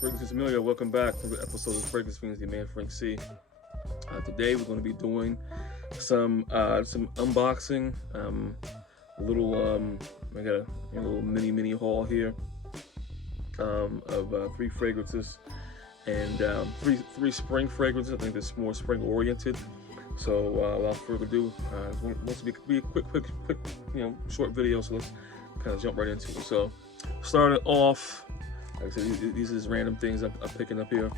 Fragrance Familiar, welcome back to the episode of Fragrance Fiends, the man Frank C. Today we're going to be doing some unboxing, a little I got a little mini haul here of 3 fragrances and three spring fragrances. I think that's more spring oriented. So without further ado, it wants to be a quick short video. So let's kind of jump right into it. So starting off. Like I said, these are random things I'm picking up here.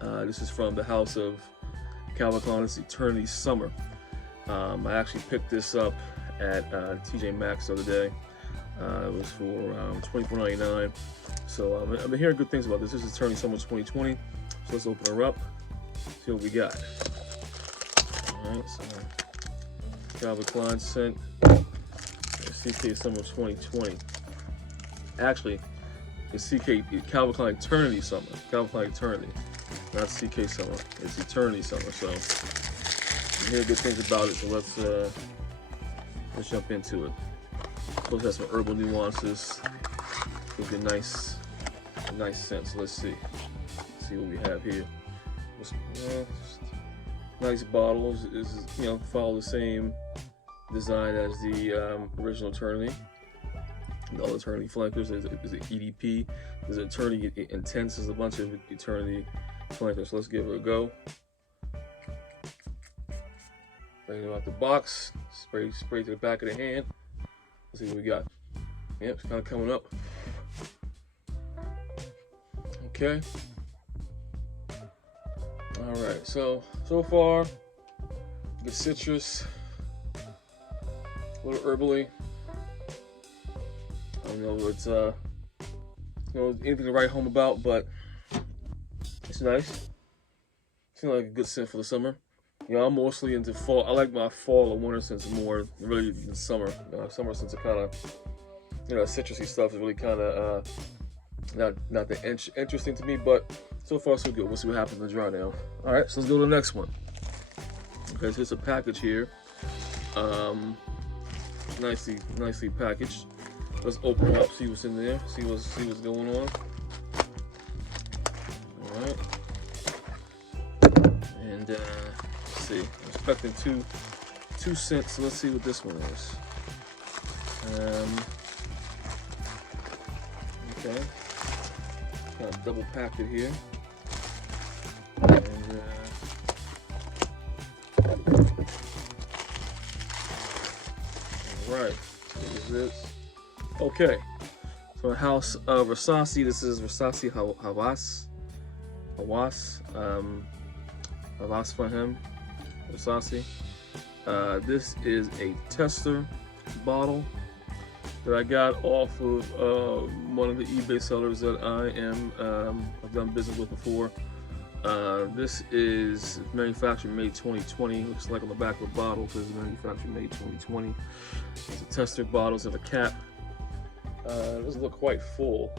This is from the house of Calvin Klein. It's Eternity Summer. I actually picked this up at TJ Maxx the other day. It was for $24.99. So I've been hearing good things about this. This is Eternity Summer 2020. So let's open her up. See what we got. All right, so Calvin Klein scent. CK Summer 2020. Actually, it's Calvin Klein Eternity Summer. Calvin Klein Eternity, not CK Summer. It's Eternity Summer. So you hear good things about it. So let's jump into it. Supposed to have some herbal nuances. Give you a nice scent. So let's see what we have here. Just nice bottles. Is follow the same design as the original Eternity. The other Eternity flankers is it EDP. There's Eternity Intense. There's a bunch of Eternity flankers. So let's give it a go. Bring it out the box. Spray to the back of the hand. Let's see what we got. Yep, it's kind of coming up. Okay. All right. So far, the citrus, a little herbally. I don't know it's anything to write home about, but it's nice. Seems like a good scent for the summer. I'm mostly into fall. I like my fall or winter scents more really than summer. Summer scents are kind of citrusy stuff is really kind of not that interesting to me, but so far so good. We'll see what happens in the dry now. All right, so let's go to the next one. Okay, so it's a package here. Nicely packaged. Let's open it up, see what's in there, see what's going on. All right, and let's see. I'm expecting two scents. So let's see what this one is. Okay, kind of double packed it here, and all right. What is this? Okay, so the house of Rasasi. This is Rasasi Hawas. Hawas for him. Rasasi. This is a tester bottle that I got off of one of the eBay sellers that I've done business with before. This is manufactured May 2020. Looks like on the back of the bottle says manufactured May 2020. It's a tester bottle. It's a cap. It doesn't look quite full.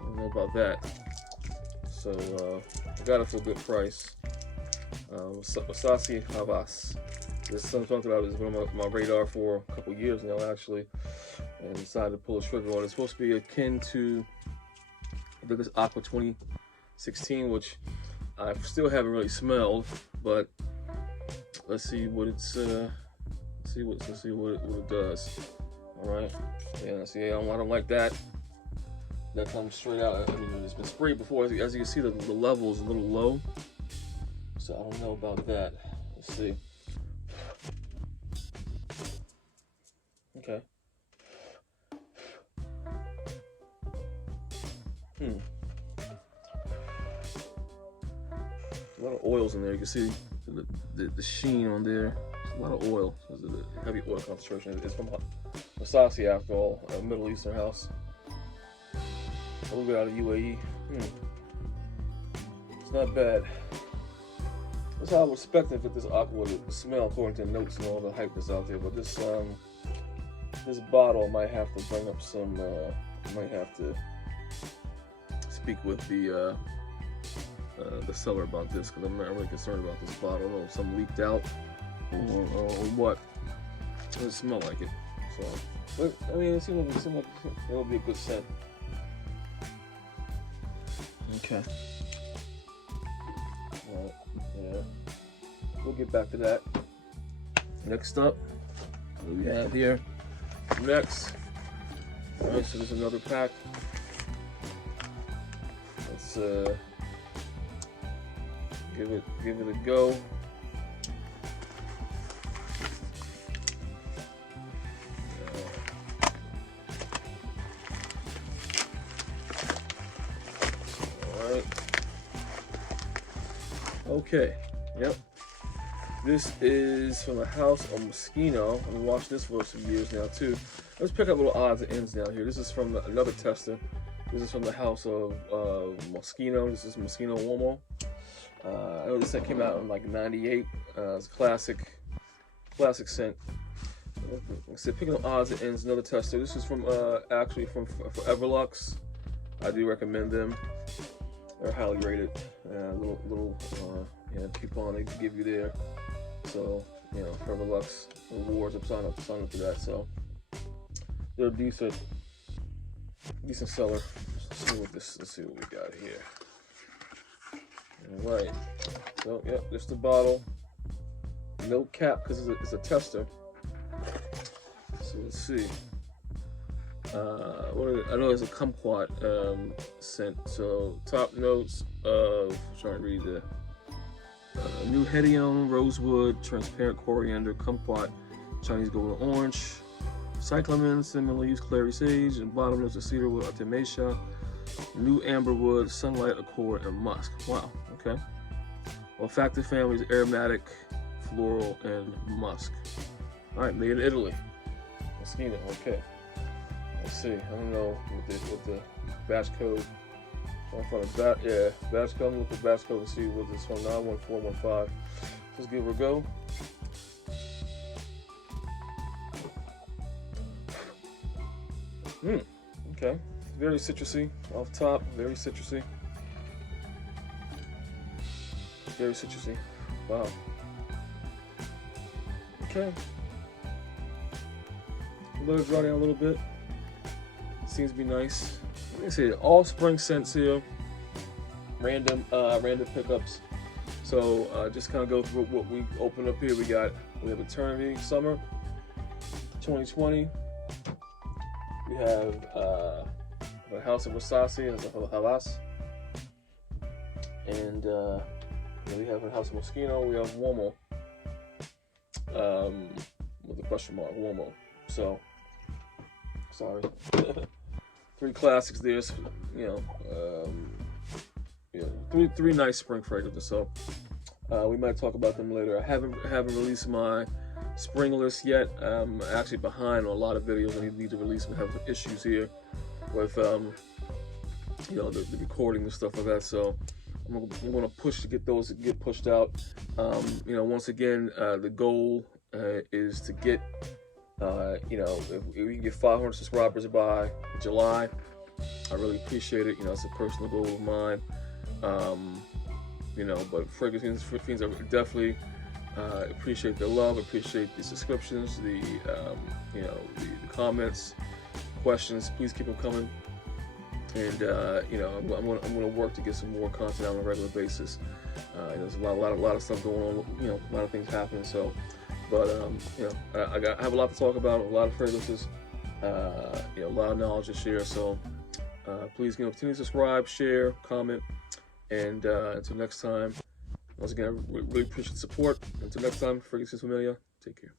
I don't know about that. So I got it for a good price. Versace Hawas. This is something that has been on my radar for a couple years now, actually, and decided to pull a trigger on it. It's supposed to be akin to, I think it's Aqua 2016, which I still haven't really smelled, but let's see what it's let's see what it does. All right, yeah. See, I don't like that. That comes straight out. I mean, it's been sprayed before. As you can see, the level is a little low, so I don't know about that. Let's see. Okay. A lot of oils in there. You can see the sheen on there. There's a lot of oil. There's a heavy oil concentration. It's from Versace, after all, a Middle Eastern house. A little bit out of UAE. It's not bad. That's how I was expecting that this aqua would smell according to the notes and all the hype that's out there. But this bottle might have to bring up some. Might have to speak with the seller about this, because I'm not really concerned about this bottle. I don't know if some leaked out or what. It doesn't smell like it. So, but I mean, it seems like it'll be a good scent. Okay. All right. Yeah. We'll get back to that. Next up, what do we have here? Next. All right. So there's another pack. Let's give it a go. Okay, yep. This is from the House of Moschino. I've been watching this for some years now too. Let's pick up little odds and ends now here. This is from another tester. This is from the House of Moschino. This is Moschino Uomo. I know this scent came out in like '98. It's a classic scent. Like I said, picking up odds and ends. Another tester. This is from actually from Everlux. I do recommend them. They're highly rated. Little coupon they give you there. So Everlux rewards. I'm signing up for that. So they're a decent seller. Let's see what we got here. All right. So yep, just the bottle. No cap because it's a tester. So let's see. I know it's a kumquat scent. So top notes of trying to read the new hedione, rosewood, transparent coriander, kumquat, Chinese golden orange, cyclamen, cinnamon leaves, clary sage, and bottom notes of cedarwood, artemisia, new amberwood, sunlight, accord, and musk. Wow. Okay. Olfactive families: aromatic, floral, and musk. All right, made in Italy. Moschino. Okay. Let's see. I don't know what the batch code. Trying to find a batch code. Look at the batch code and see what this one 91415. Let's give it a go. Okay. Very citrusy off top. Very citrusy. Very citrusy. Wow. Okay. Let it dry down a little bit. Seems to be nice. Like I said, all spring scents here. Random pickups. So just kind of go through what we opened up here. We have Eternity Summer 2020. We have the House of Rasasi and the Hawas. And we have the House of Moschino. We have Uomo. With the question mark, Uomo. So, sorry. 3 classics there. Three nice spring fragrances. So we might talk about them later. I haven't released my spring list yet. I'm actually behind on a lot of videos. I need to release them. I have some issues here with the recording and stuff like that. So I'm going to push to get those pushed out. Once again, the goal is to get if we can get 500 subscribers by July, I really appreciate it. It's a personal goal of mine. But fragrance fiends, I definitely appreciate the love, appreciate the subscriptions, the comments, questions. Please keep them coming. And I'm going to work to get some more content on a regular basis. There's a lot of stuff going on. A lot of things happening. So. But I have a lot to talk about, a lot of fragrances, a lot of knowledge to share. So please continue to subscribe, share, comment, and until next time, once again, I really appreciate the support. Until next time, Fragrances Familia, take care.